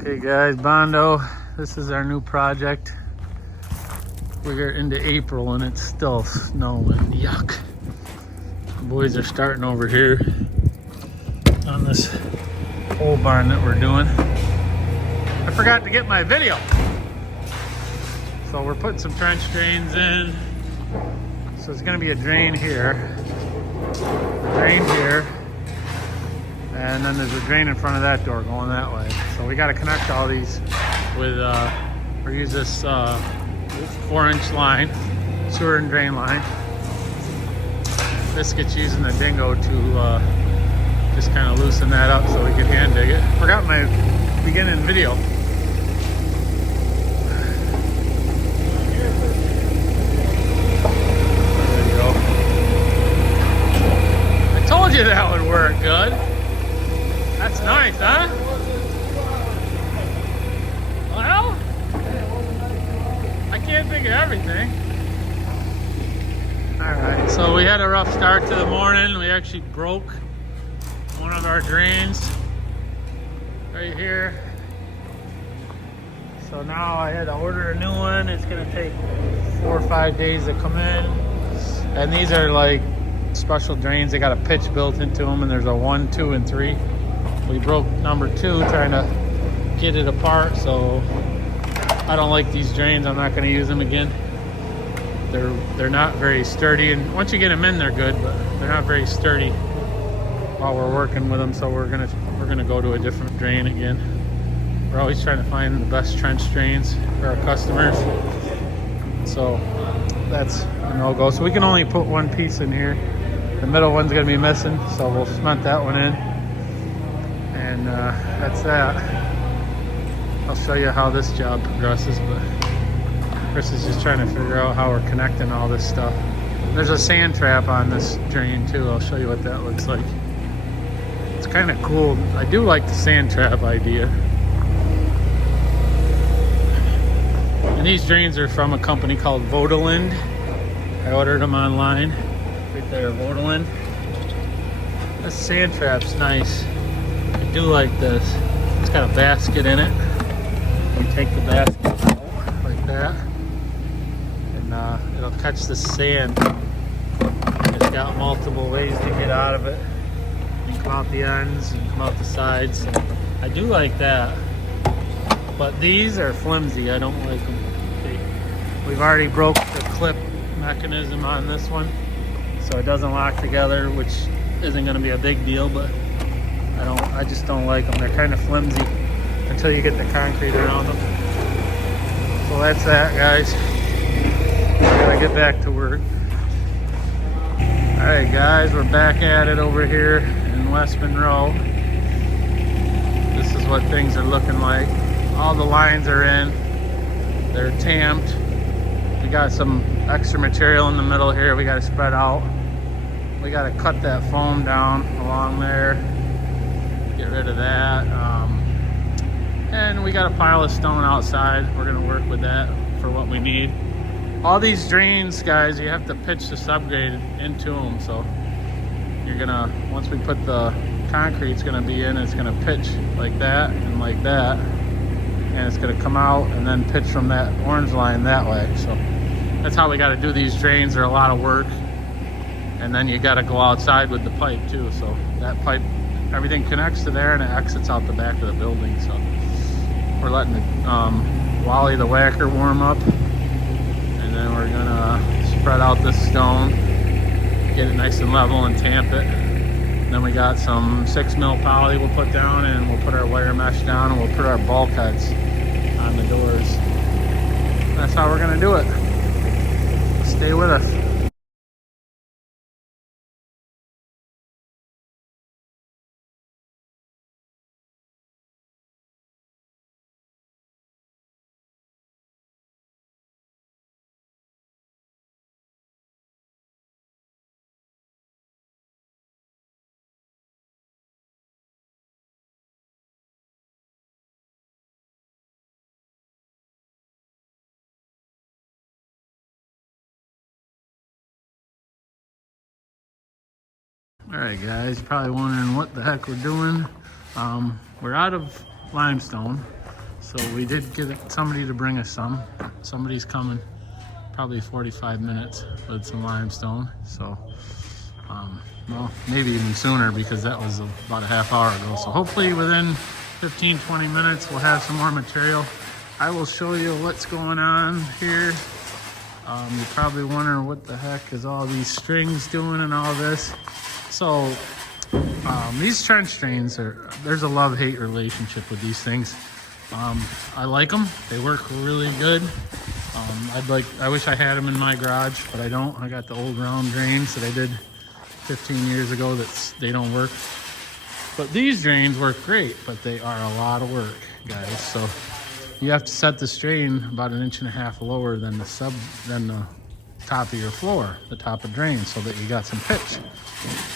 Okay guys, Bondo, this is our new project. We're into April and it's still snowing. Yuck. The boys are starting over here on this pole barn that we're doing. I forgot to get my video. So we're putting some trench drains in. So it's gonna be a drain here, a drain here, and then there's a drain in front of that door going that way. So we got to connect all these with, we use this 4-inch line, sewer and drain line. This gets used in the dingo to just kind of loosen that up so we can hand dig it. Forgot my beginning video. There you go. I told you that would work good. That's nice, huh? Well, I can't think of everything. Alright, so we had a rough start to the morning. We actually broke one of our drains right here. So now I had to order a new one. It's gonna take 4 or 5 days to come in. And these are like special drains. They got a pitch built into them, and there's a 1, 2, and 3. We broke number 2 trying to get it apart, so I don't like these drains. I'm not going to use them again. They're not very sturdy, and once you get them in, they're good, but they're not very sturdy while we're working with them. So we're gonna go to a different drain again. We're always trying to find the best trench drains for our customers. So that's a no-go. So we can only put one piece in here. The middle one's gonna be missing, so we'll cement that one in. And that's that. I'll show you how this job progresses, but Chris is just trying to figure out how we're connecting all this stuff. There's a sand trap on this drain too. I'll show you what that looks like. It's kind of cool. I do like the sand trap idea. And these drains are from a company called Bondo. I ordered them online. Right there, Bondo. This sand trap's nice. I do like this. It's got a basket in it. You take the basket out like that, and it'll catch the sand. It's got multiple ways to get out of it. You can come out the ends, you can come out the sides. I do like that, but these are flimsy. I don't like them. We've already broke the clip mechanism on this one, so it doesn't lock together, which isn't going to be a big deal, but I just don't like them. They're kind of flimsy until you get the concrete around them. So that's that, guys. I gotta get back to work. Alright guys, we're back at it over here in West Monroe. This is what things are looking like. All the lines are in. They're tamped. We got some extra material in the middle here we gotta spread out. We gotta cut that foam down along there. Get rid of that. And we got a pile of stone outside. We're gonna work with that for what we need. All these drains, guys, you have to pitch the subgrade into them. So you're gonna, once we put the concrete's gonna be in, it's gonna pitch like that and like that. And it's gonna come out and then pitch from that orange line that way. So that's how we gotta do these drains. They're a lot of work. And then you gotta go outside with the pipe too. So that pipe, everything connects to there and it exits out the back of the building. So we're letting the Wally the whacker warm up, and then we're gonna spread out this stone, get it nice and level and tamp it. And then we got some 6 mil poly we'll put down, and we'll put our wire mesh down, and we'll put our bulkheads on the doors. That's how we're gonna do it. Stay with us. Alright guys, probably wondering what the heck we're doing. We're out of limestone. So we did get somebody to bring us some. Somebody's coming, probably 45 minutes with some limestone. So, well, maybe even sooner because that was about a half hour ago. So hopefully within 15, 20 minutes, we'll have some more material. I will show you what's going on here. You're probably wondering what the heck is all these strings doing and all this. So these trench drains there's a love-hate relationship with these things. I like them. They work really good. I wish I had them in my garage, but I don't. I got the old round drains that I did 15 years ago they don't work. But these drains work great, but they are a lot of work, guys. So you have to set the strain about 1.5 inches lower than the top of your floor, the top of drain, so that you got some pitch.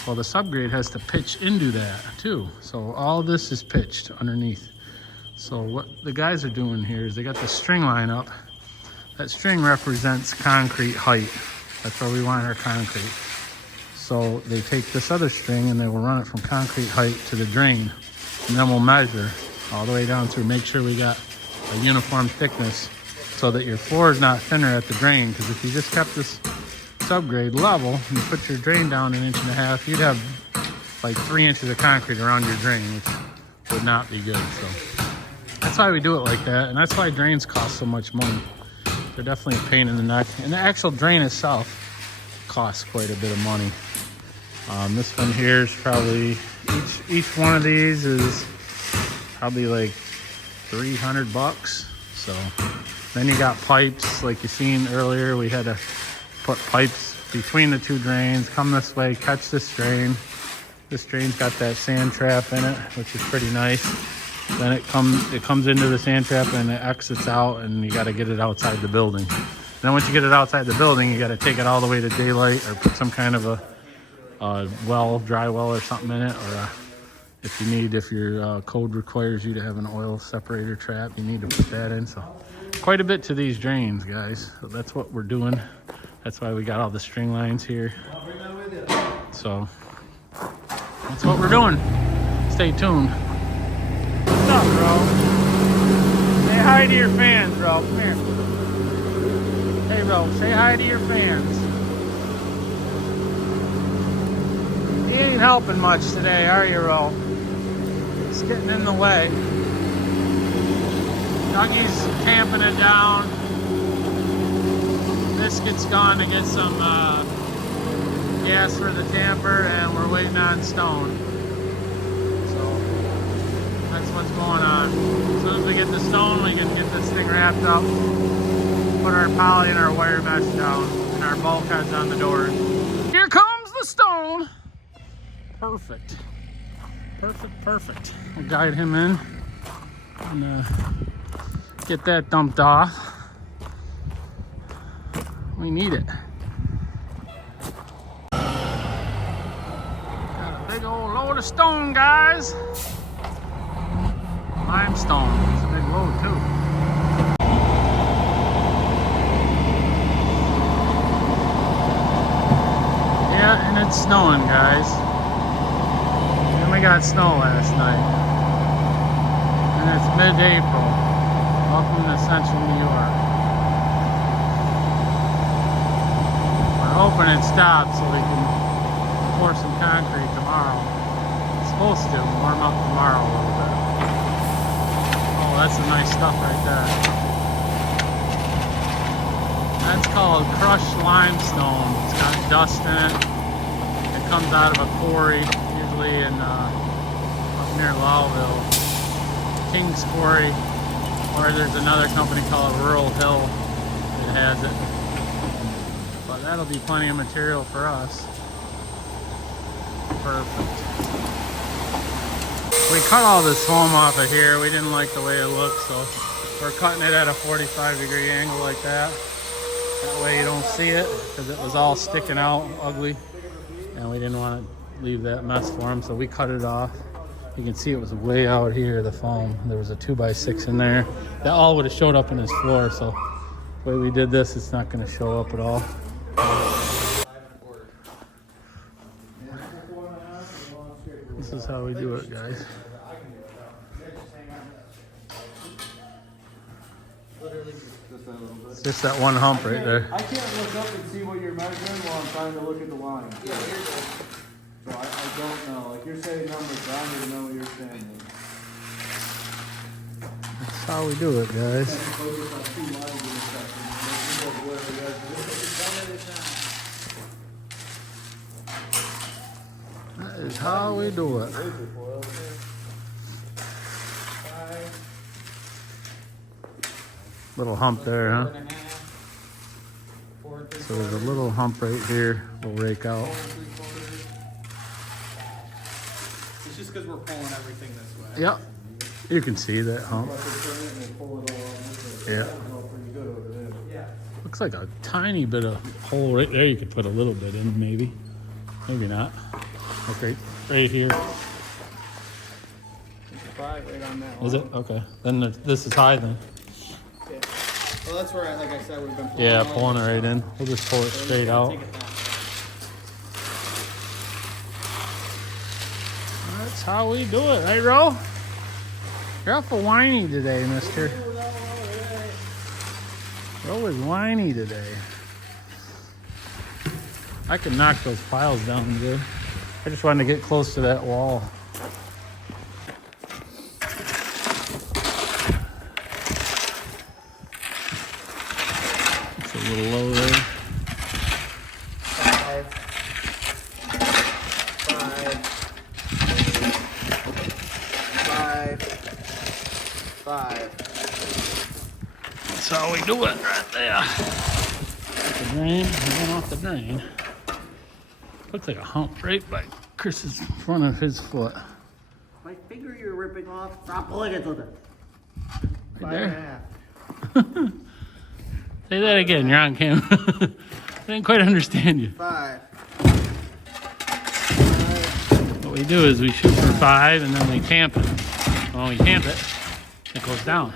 Well, the subgrade has to pitch into that too. So all this is pitched underneath. So what the guys are doing here is they got the string line up. That string represents concrete height. That's where we want our concrete. So they take this other string and they will run it from concrete height to the drain. And then we'll measure all the way down through, make sure we got a uniform thickness so that your floor is not thinner at the drain. Because if you just kept this subgrade level and you put your drain down 1.5 inches, you'd have like 3 inches of concrete around your drain, which would not be good. So that's why we do it like that. And that's why drains cost so much money. They're definitely a pain in the neck. And the actual drain itself costs quite a bit of money. This one here is probably, each one of these is probably like 300 bucks. So then you got pipes like you seen earlier. We had to put pipes between the two drains, come this way, catch this drain. This drain's got that sand trap in it, which is pretty nice. Then it comes into the sand trap and it exits out, and you got to get it outside the building. Then once you get it outside the building, you got to take it all the way to daylight or put some kind of a dry well or something in it, or if your code requires you to have an oil separator trap, you need to put that in. So quite a bit to these drains, guys. So that's what we're doing. That's why we got all the string lines here. So that's what we're doing. Stay tuned. What's up, bro? Say hi to your fans, bro. Come here. Hey, bro, say hi to your fans. You ain't helping much today, are you, Ro? It's getting in the way. Dougie's tamping it down. Biscuit's gone to get some gas for the tamper, and we're waiting on Stone. So that's what's going on. As soon as we get the Stone, we can get this thing wrapped up, put our poly and our wire mesh down, and our bulkheads on the doors. Here comes the Stone. Perfect. Perfect. We'll guide him in and get that dumped off. We need it. Got a big old load of stone, guys. Limestone. It's a big load, too. Yeah, and it's snowing, guys. And we got snow last night. And it's mid-April. Welcome to Central New York. We're hoping it stops so we can pour some concrete tomorrow. It's supposed to warm up tomorrow a little bit. Oh, that's some nice stuff right there. That's called crushed limestone. It's got dust in it. It comes out of a quarry, usually in up near Lowville, King's Quarry, or there's another company called Rural Hill that has it. But that'll be plenty of material for us. Perfect. We cut all this foam off of here. We didn't like the way it looked, so we're cutting it at a 45-degree angle like that. That way you don't see it, because it was all sticking out ugly, and we didn't want to leave that mess for him, so we cut it off. You can see it was way out here, the foam. There was a 2x6 in there. That all would have showed up in his floor, so the way we did this, it's not going to show up at all. This is how we do it, guys. It's just that one hump right there. I can't look up and see what you're measuring while I'm trying to look at the line. Yeah, you're good. So I don't know. Like, you're saying numbers, but I don't even know what you're saying. That's how we do it, guys. That is how we do it. Little hump there, huh? So there's a little hump right here. We'll rake out. It's just because we're pulling everything this way. Yep. You can see that hump. Yeah. Looks like a tiny bit of hole right there. You could put a little bit in, maybe. Maybe not. Okay, right here. 5 right on that one. Is it? Okay. Then this is high then. Yeah. Well, that's where, like I said, we've been pulling. Yeah, pulling it right in. We'll just pull it straight out. That's how we do it, right, Ro? You're awful whiny today, mister. Ro is whiny today. I can knock those piles down good. I just wanted to get close to that wall. It's a little low there. 5. 5. That's how we do it right there. The drain, going off the drain. Looks like a hump right by Chris's front of his foot. My finger you're ripping off. Stop pulling it to the. Right there. Say that again. You're on camera. I didn't quite understand you. 5. What we do is we shoot for 5 and then we tamp it. When we tamp it, it goes down.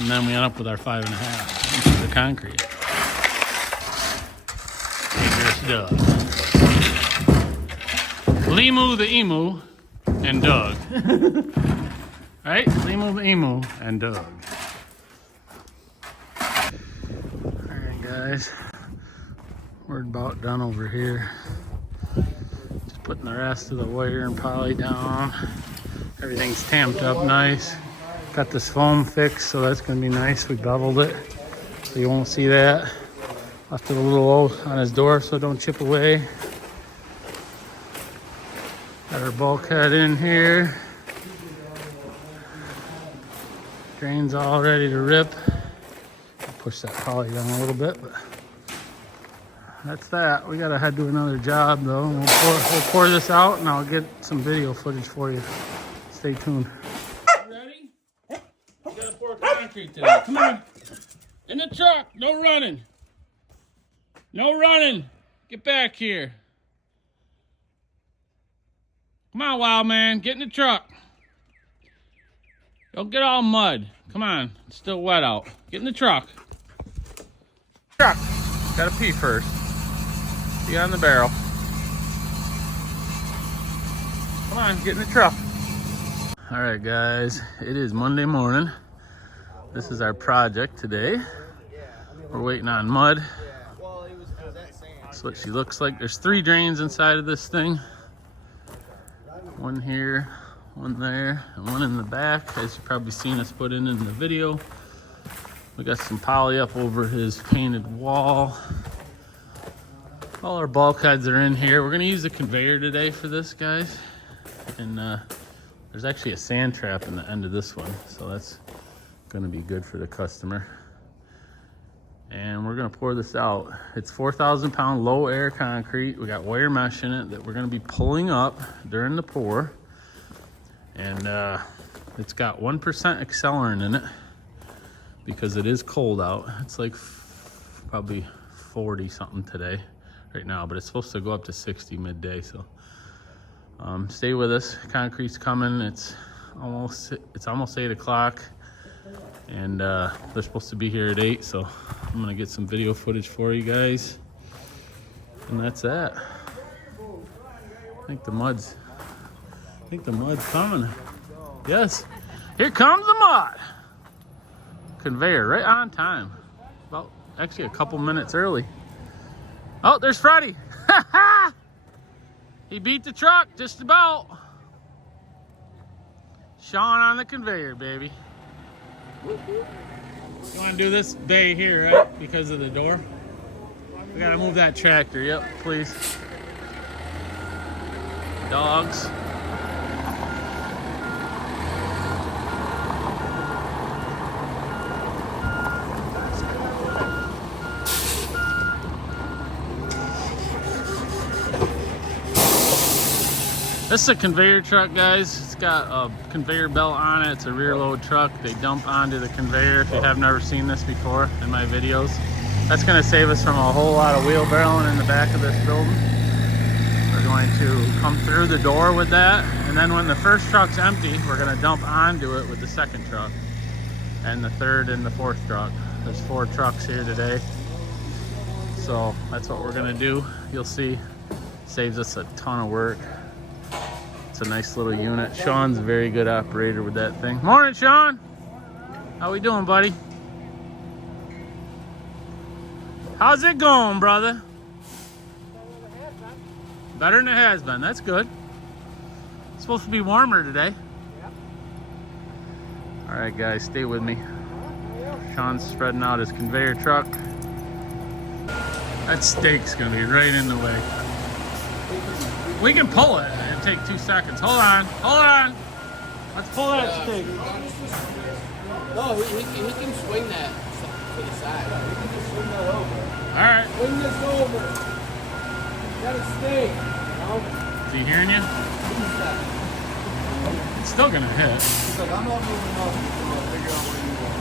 And then we end up with our 5.5 inches of concrete. Here's Doug. Limu the emu and Doug. Right? Limu the emu and Doug. Alright guys. We're about done over here. Just putting the rest of the wire and poly down. Everything's tamped up nice. Got this foam fixed, so that's going to be nice. We beveled it, so you won't see that. Left it a little low on his door, so don't chip away. Got our bulkhead in here. Drain's all ready to rip. I'll push that poly down a little bit, but that's that. We got to head to another job, though. We'll pour this out, and I'll get some video footage for you. Stay tuned. Ready? We gotta pour concrete today. Come on. In the truck. No running. No running. Get back here. Come on, wild man. Get in the truck. Don't get all mud. Come on. It's still wet out. Get in the truck. Truck. Gotta pee first. Pee on the barrel. Come on. Get in the truck. All right, guys. It is Monday morning. This is our project today. We're waiting on mud. That's what she looks like. There's 3 drains inside of this thing. One here, one there, and one in the back, as you've probably seen us put in the video. We got some poly up over his painted wall. All our bulkheads are in here. We're gonna use the conveyor today for this, guys. And there's actually a sand trap in the end of this one, so that's gonna be good for the customer. And we're gonna pour this out. It's 4,000 pound low air concrete. We got wire mesh in it that we're gonna be pulling up during the pour. And it's got 1% accelerant in it because it is cold out. It's like probably 40 something today right now, but it's supposed to go up to 60 midday. So stay with us. Concrete's coming. It's almost 8 o'clock. And they're supposed to be here at 8, so I'm gonna get some video footage for you guys. And that's that. I think the mud's coming. Yes. Here comes the mud. Conveyor right on time. About actually a couple minutes early. Oh, there's Freddie. He beat the truck just about. Sean on the conveyor, baby. You want to do this bay here, right? Because of the door. We got to move that tractor. Yep, please. Dogs. This is a conveyor truck, guys. It's got a conveyor belt on it. It's a rear load truck. They dump onto the conveyor. If you have never seen this before in my videos, that's going to save us from a whole lot of wheelbarrowing in the back of this building. We're going to come through the door with that, and then when the first truck's empty, we're going to dump onto it with the second truck and the third and the fourth truck. There's 4 trucks here today, so that's what we're going to do. You'll see, saves us a ton of work. It's a nice little unit. Sean's a very good operator with that thing. Morning, Sean. How we doing, buddy? How's it going, brother? Better than it has been. That's good. It's supposed to be warmer today. All right, guys, stay with me. Sean's spreading out his conveyor truck. That steak's gonna be right in the way. We can pull it. It'll take 2 seconds. Hold on. Hold on. Let's pull that steak. No, he can swing that to the side. You can just swing that over. All right. Swing this over. You got a steak. Is he hearing you? It's still gonna hit. He's like, I'm not moving up until I figure out where you want.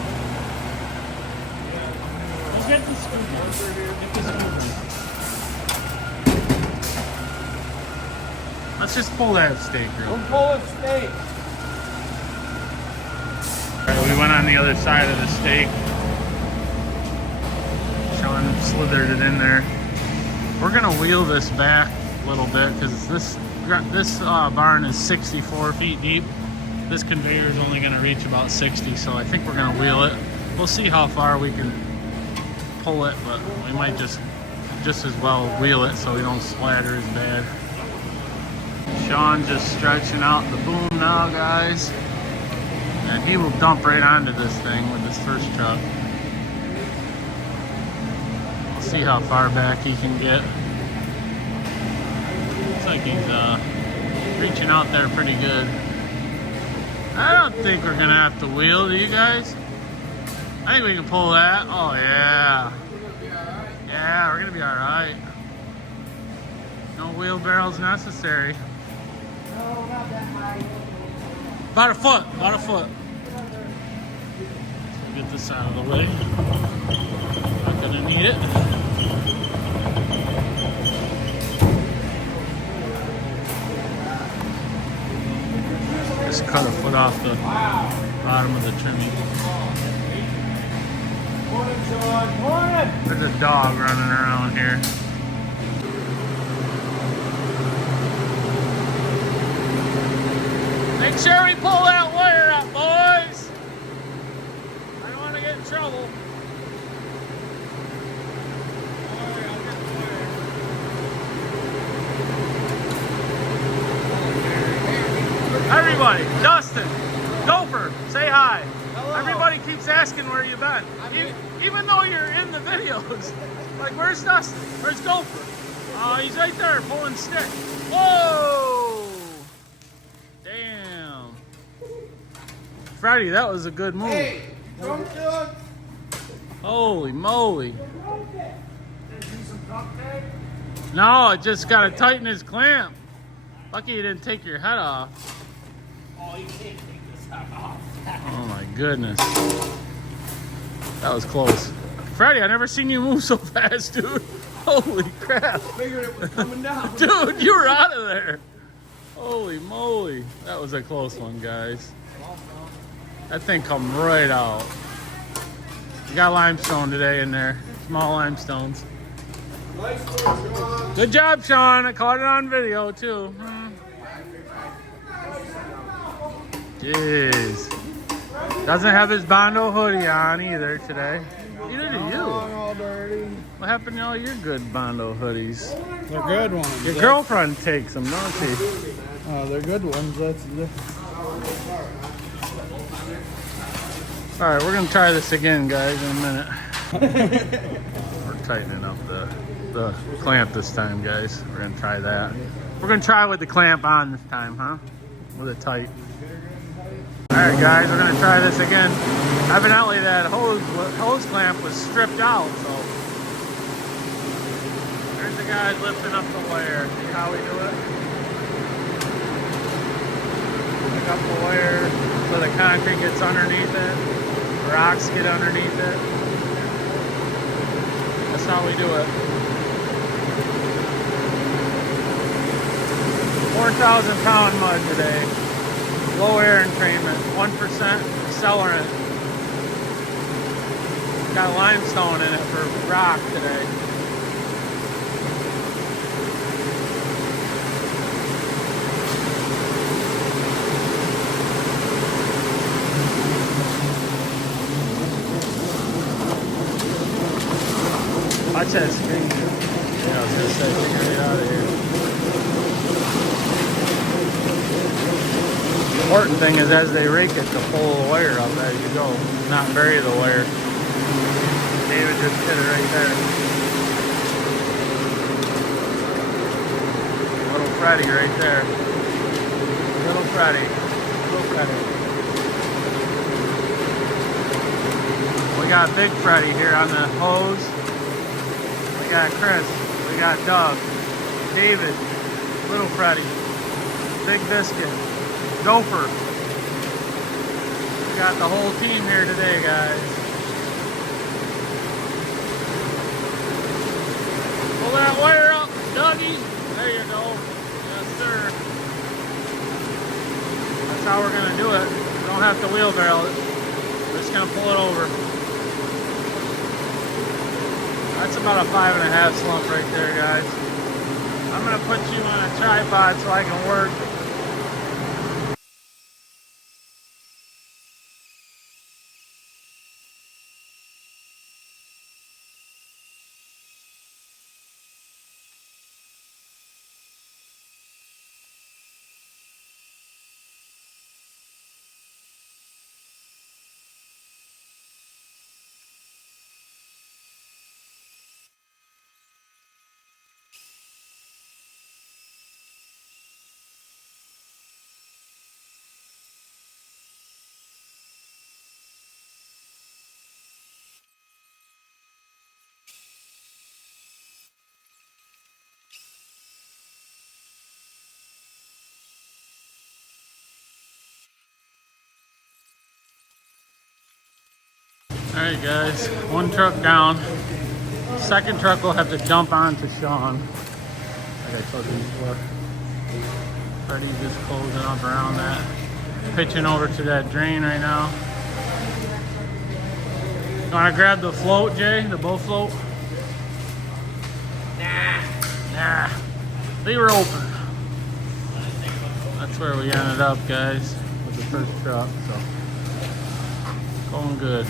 We'll get the screwdriver. Get the screwdriver. Let's just pull that steak real quick. Pull a steak. All right, we went on the other side of the steak. Sean slithered it in there. We're gonna wheel this back a little bit because this barn is 64 feet deep. This conveyor is only gonna reach about 60, so I think we're gonna wheel it. We'll see how far we can pull it, but we might just as well wheel it so we don't splatter as bad. Sean just stretching out the boom now, guys. And he will dump right onto this thing with this first truck. We'll see how far back he can get. Looks like he's reaching out there pretty good. I don't think we're gonna have to wheel, do you guys? I think we can pull that. Oh yeah. Yeah, we're gonna be alright. No wheelbarrows necessary. No, not that high. About a foot, about a foot. Get this out of the way. Not gonna need it. Just cut a foot off the bottom of the trimming. Morning, Sean. Morning. There's a dog running around here. Make sure we pull that wire up, boys. I don't want to get in trouble. Everybody, Dustin, Gopher, say hi. Hello. Everybody keeps asking where you've been. Even though you're in the videos. Like, where's Dustin? Where's Gopher? He's right there pulling stick. Whoa! Damn. Freddie, that was a good move. Hey, drum dog. Holy moly. No, I just got to tighten his clamp. Lucky you didn't take your head off. Oh, you can't take this off. Oh my goodness. That was close. Freddie, I never seen you move so fast, dude. Holy crap. Figured it was coming down. Dude, you were out of there. Holy moly. That was a close one, guys. That thing come right out. We got limestone today in there. Small limestones. Nice work, Sean. Good job, Sean. I caught it on video, too. Jeez. Doesn't have his Bondo hoodie on either today. Neither do you. All dirty. What happened to all your good Bondo hoodies? They're good ones. Your girlfriend takes them, don't she? Oh, they're good ones. That's All right, we're gonna try this again, guys, in a minute. We're tightening up the clamp this time, guys. We're gonna try that. We're gonna try with the clamp on this time, huh? With it tight. All right, guys, we're gonna try this again. Evidently, that hose clamp was stripped out, so there's the guy lifting up the wire. See how we do it? Pick up the wire so the concrete gets underneath it. Rocks get underneath it. That's how we do it. 4,000-pound mud today. Low air entrainment, 1% accelerant. Got limestone in it for rock today. Watch that screen. Yeah, I was gonna say, get it out of here. The important thing is as they rake it to pull the wire up as you go, not bury the wire. David just hit it right there. Little Freddy right there. Little Freddy. Little Freddy. We got Big Freddy here on the hose. We got Chris. We got Doug. David. Little Freddy. Big Biscuit. Gopher. We got the whole team here today, guys. Pull that wire up, Dougie. There you go. Yes, sir. That's how we're gonna do it. We don't have to wheelbarrow it. We're just gonna pull it over. That's about a 5.5 slump right there, guys. I'm gonna put you on a tripod so I can work. Alright guys, one truck down. Second truck will have to jump onto Sean. Like I told you before. Freddie's just closing up around that. Pitching over to that drain right now. You wanna grab the float, Jay? The bow float? Nah. They were open. That's where we ended up, guys, with the first truck, so going good.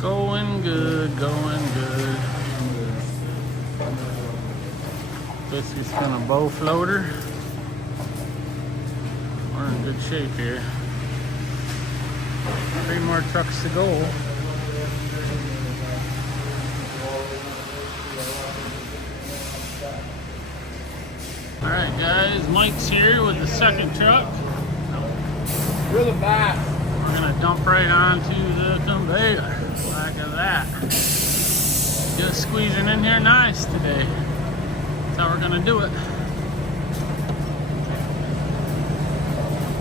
Going good, going good. This is kind of bow floater. We're in good shape here. 3 more trucks to go. Alright guys, Mike's here with the second truck. You're the best. We're gonna dump right onto the conveyor. Like that. Just squeezing in here nice today. That's how we're gonna do it.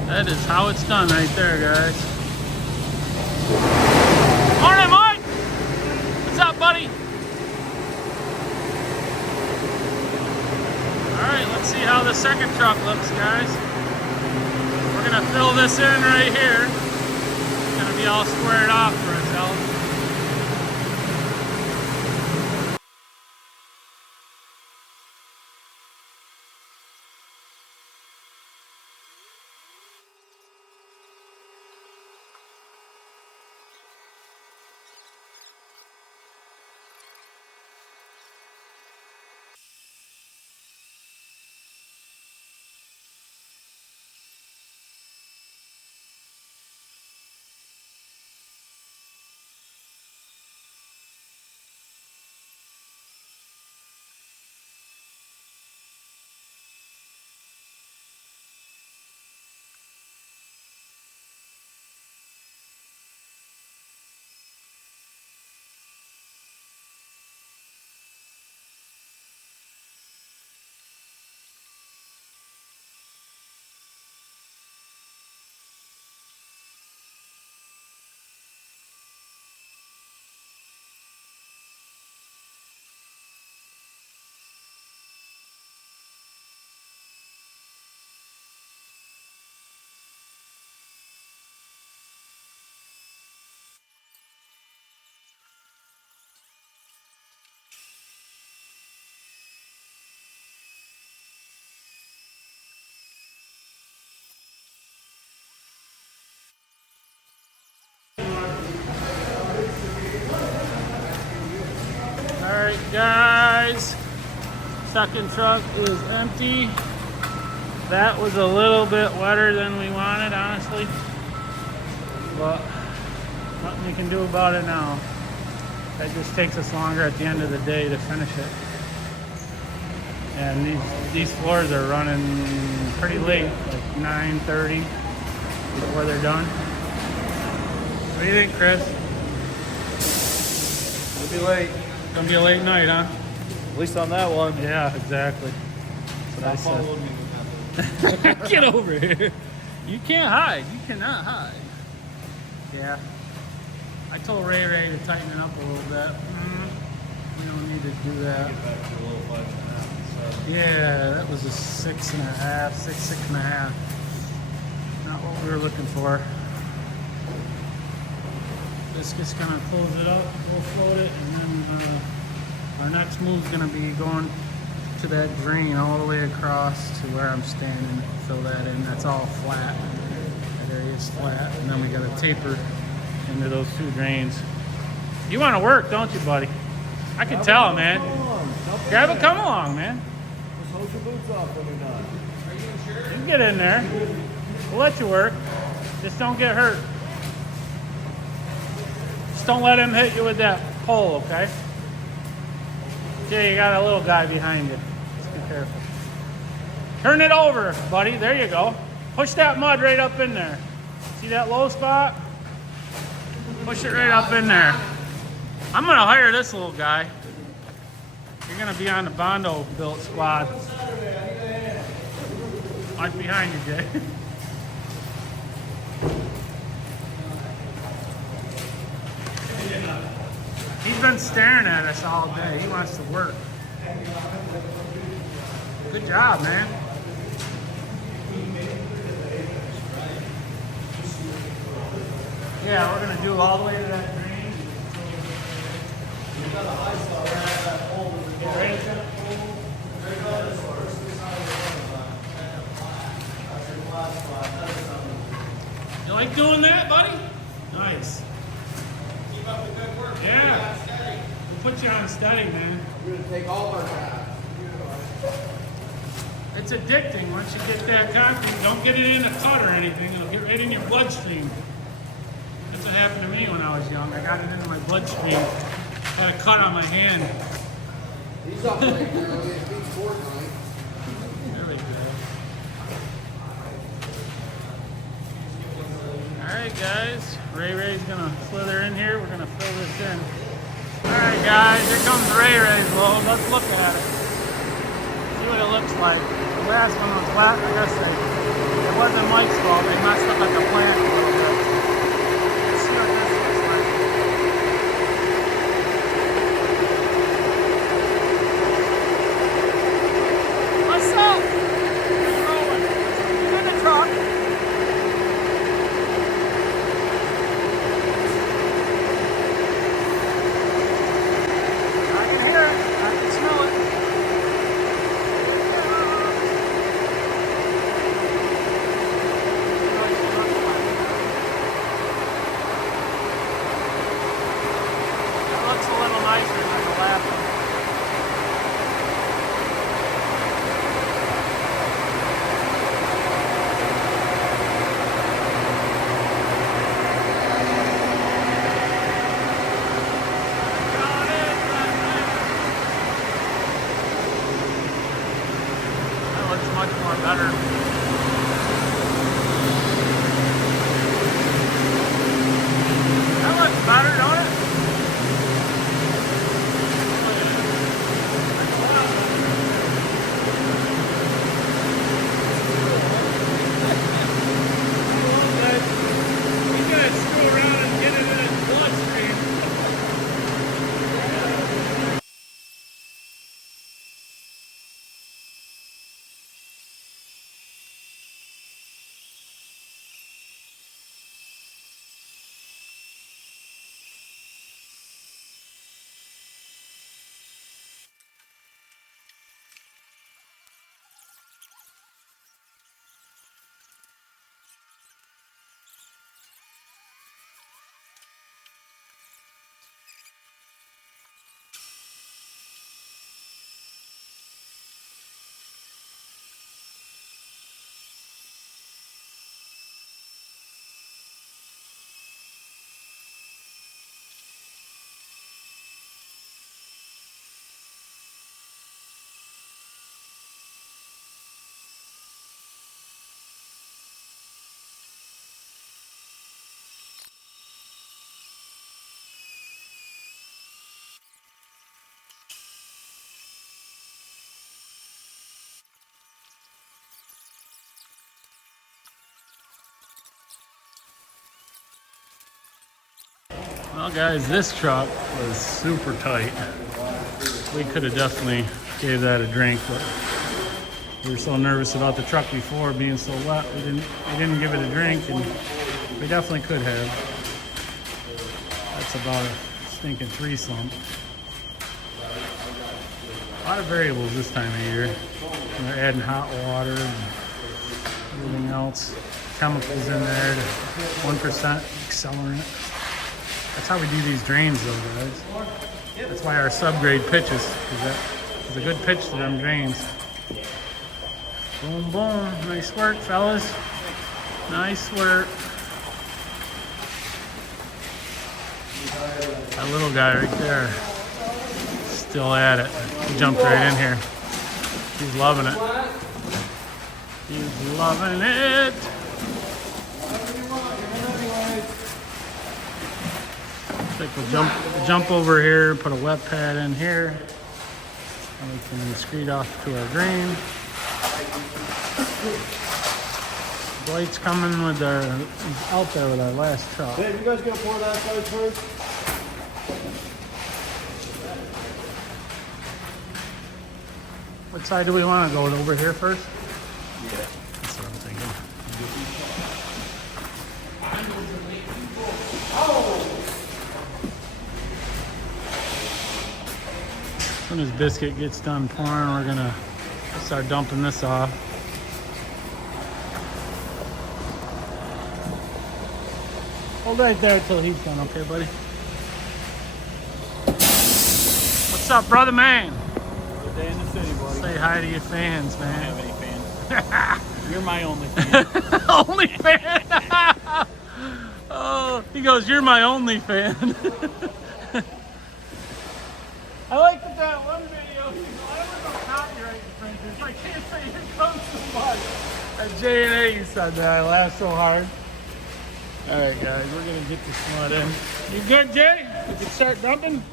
That is how it's done right there, guys. Morning, Mike! What's up, buddy? Alright, let's see how the second truck looks, guys. We're gonna fill this in right here. It's gonna be all squared off for itself. Alright guys, second truck is empty. That was a little bit wetter than we wanted, honestly, but nothing we can do about it now. It just takes us longer at the end of the day to finish it. And these floors are running pretty late, like 9:30 before they're done. What do you think, Chris? It'll be late. Gonna be a late night, huh? At least on that one. Yeah, exactly. That's what I Followed me with said. Get over here. You can't hide. You cannot hide. Yeah. I told Ray to tighten it up a little bit. We don't need to do that. Get back to a little 5.5. Yeah, that was a 6.5, 6.5. Not what we were looking for. This just gonna close it up, we'll float it, and then our next move's gonna be going to that drain all the way across to where I'm standing. Fill that in. That's all flat. That area is flat, and then we gotta taper into those two drains. You want to work, don't you, buddy? I can tell, man. Grab a come along, man. Just hold your boots off when you're done. You can get in there. We'll let you work. Just don't get hurt. Just don't let him hit you with that pole, okay? Okay, you got a little guy behind you. Just be careful. Turn it over, buddy. There you go. Push that mud right up in there. See that low spot? Push it right up in there. I'm gonna hire this little guy. You're gonna be on the Bondo built squad. Right behind you, Jay. He's been staring at us all day. He wants to work. Good job, man. Yeah, we're gonna do all the way to that drain. You got a high spot right at that hole. You like doing that, buddy? Nice. Keep up the good work. Yeah. We'll put you on steady, man. We're gonna take all of our guys. It's addicting once you get that concrete. Don't get it in a cut or anything. It'll get right in your bloodstream. That's what happened to me when I was young. I got it into my bloodstream. Had a cut on my hand. He's up late early. It's beach Fortnite. There we go. Alright guys, Ray's gonna slither in here. We're gonna fill this in. Alright guys, here comes Ray's load. Let's look at it. See what it looks like. The last one was flat. I guess it wasn't Mike's fault. They messed up at the plant a little bit. Let's see what this looks like. What's up? Where you rolling? In the truck. I can hear it. I can smell it. That looks a little nicer than the last one. That looks much more better. That looks better, don't it? He's gonna screw around and get it in his bloodstream. Well, guys, this truck was super tight. We could have definitely gave that a drink, but we were so nervous about the truck before being so wet, we didn't give it a drink, and we definitely could have. That's about a stinking threesome. A lot of variables this time of year. And they're adding hot water and everything else. Chemicals in there, 1% accelerant. That's how we do these drains though, guys. That's why our subgrade pitches, because that is a good pitch to them drains. Boom, boom. Nice work, fellas. Nice work. That little guy right there, still at it. He jumped right in here. He's loving it. He's loving it. I think we'll jump over here, put a wet pad in here, and we can screed off to our drain. Dwight's coming with out there with our last truck. Dave, you guys gonna pour that side first? What side do we want to go? Over here first? Yeah. That's what I'm thinking. As soon as Biscuit gets done pouring, we're gonna start dumping this off. Hold right there until he's done, okay, buddy? What's up, brother man? Good day in the city, buddy. Say hi to your fans, I don't man. have any fans. You're my only fan. Only fan. Oh, he goes, "You're my only fan." I like that one video. He's like, "I don't know copyright infringers. I can't say here comes somebody." At J&A, you said that. I laughed so hard. All right, guys, we're gonna get this mud in. You good, Jay? We can start dumping.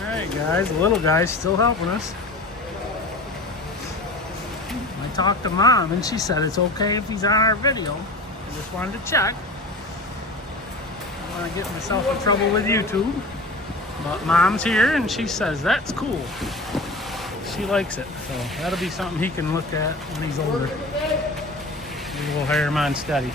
Alright guys, the little guy's still helping us. I talked to Mom and she said it's okay if he's on our video. I just wanted to check. I don't want to get myself in trouble with YouTube. But Mom's here and she says that's cool. She likes it. So that'll be something he can look at when he's older. Maybe we'll hire him on steady.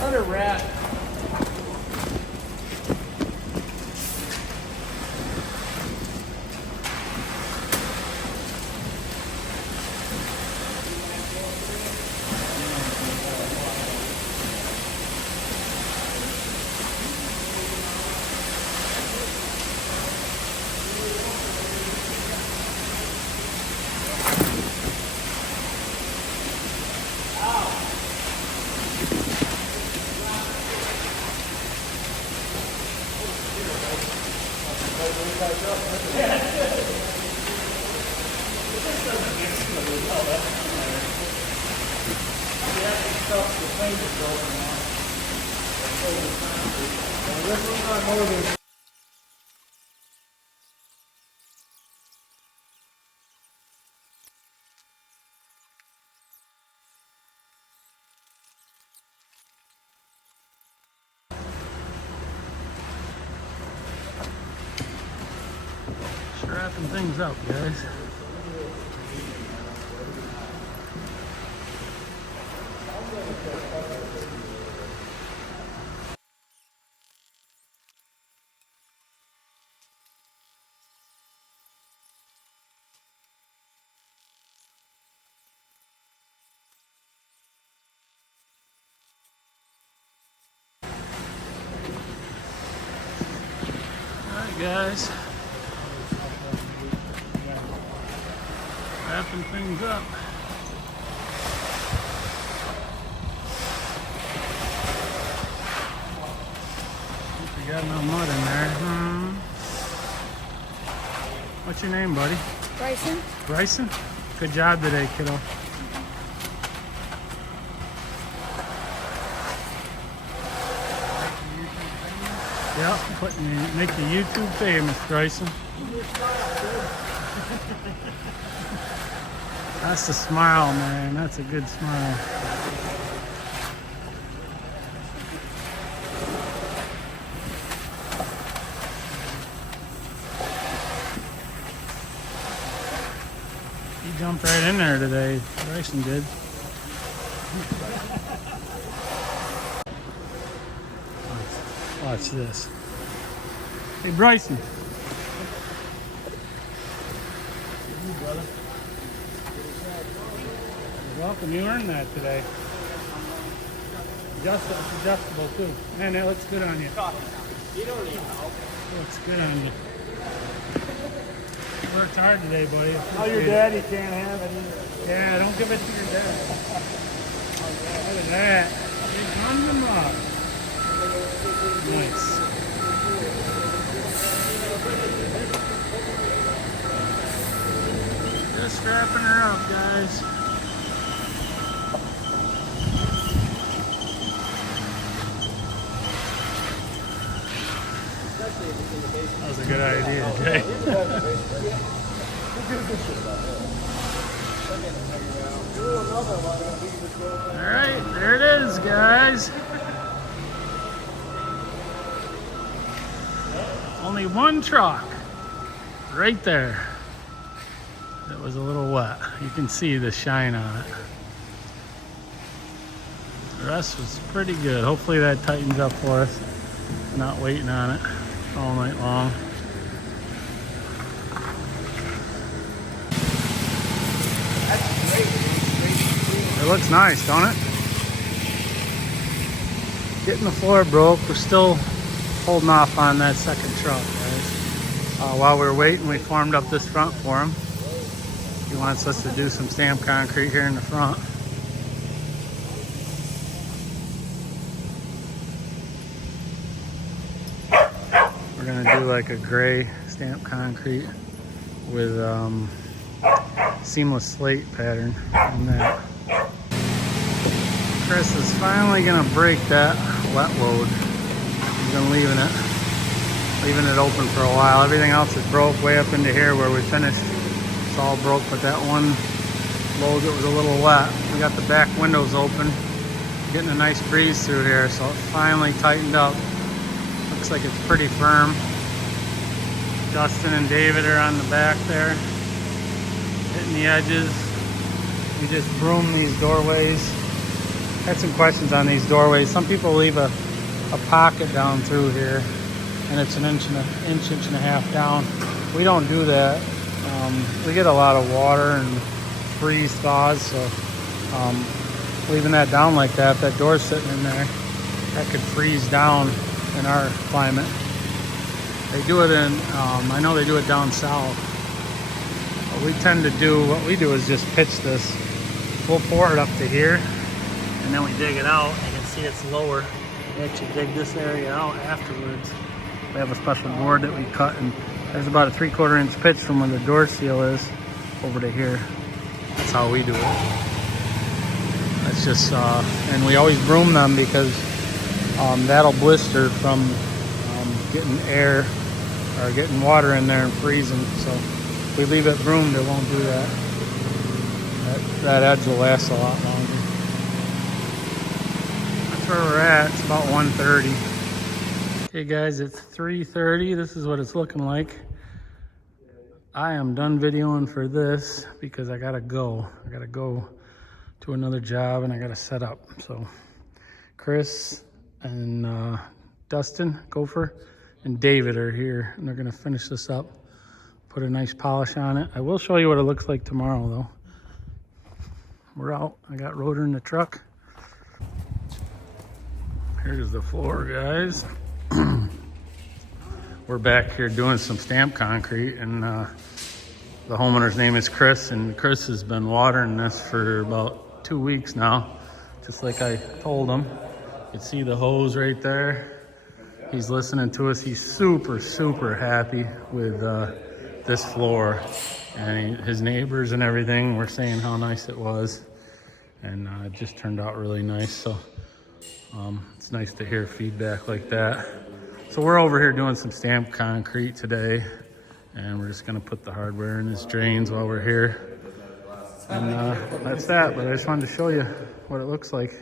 Another rat. Sure wrapping things up, guys. guys. Wrapping things up. We got no mud in there. What's your name, buddy? Bryson? Bryson? Good job today, kiddo. Yep, make the YouTube famous, Bryson. That's the smile, man. That's a good smile. He jumped right in there today. Bryson did. Watch this. Hey, Bryson. You're welcome. You earned that today. It's adjustable too. Man, that looks good on you. You don't need help. Looks good on you. You worked hard today, buddy. Oh, your daddy can't have it either. Yeah, don't give it to your dad. Look at that. Big tons of mud. Nice. Just wrapping her up, guys. That was a good idea, Jay. All right, there it is, guys. Only one truck right there. It was a little wet. You can see the shine on it. The rest was pretty good. Hopefully that tightens up for us. Not waiting on it all night long. It looks nice, don't it? Getting the floor broke. We're still holding off on that second truck, guys. While we were waiting, we formed up this front for him. He wants us to do some stamped concrete here in the front. We're gonna do like a gray stamped concrete with seamless slate pattern on that. Chris is finally gonna break that wet load. He's been leaving it open for a while. Everything else is broke way up into here where we finished. It's all broke, but that one load that was a little wet. We got the back windows open. Getting a nice breeze through here, so it finally tightened up. Looks like it's pretty firm. Dustin and David are on the back there, hitting the edges. We just broomed these doorways. Had some questions on these doorways. Some people leave a pocket down through here, and it's an inch and a half down. We don't do that. We get a lot of water and freeze thaws, so leaving that down like that, if that door's sitting in there, that could freeze down in our climate. They do it in, I know they do it down south. What we tend to do, what we do is just pitch this. We'll pour it up to here, and then we dig it out. You can see it's lower. We actually dig this area out afterwards. We have a special board that we cut, and there's about a 3/4 inch pitch from where the door seal is over to here. That's how we do it. That's just, and we always broom them because that'll blister from getting air or getting water in there and freezing. So if we leave it broomed, it won't do that. That edge will last a lot longer. That's where we're at. It's about 1:30. Okay guys, it's 3:30. This is what it's looking like. I am done videoing for this because I gotta go. I gotta go to another job and I gotta set up. So Chris and Dustin, Gopher, and David are here, and they're gonna finish this up, put a nice polish on it. I will show you what it looks like tomorrow though. We're out. I got rotor in the truck. Here's the floor, guys. We're back here doing some stamp concrete, and the homeowner's name is Chris, and Chris has been watering this for about 2 weeks now, just like I told him. You can see the hose right there. He's listening to us. He's super, super happy with this floor, and his neighbors and everything were saying how nice it was, and it just turned out really nice. So it's nice to hear feedback like that. So we're over here doing some stamped concrete today, and we're just gonna put the hardware in his drains while we're here. And that's that, but I just wanted to show you what it looks like.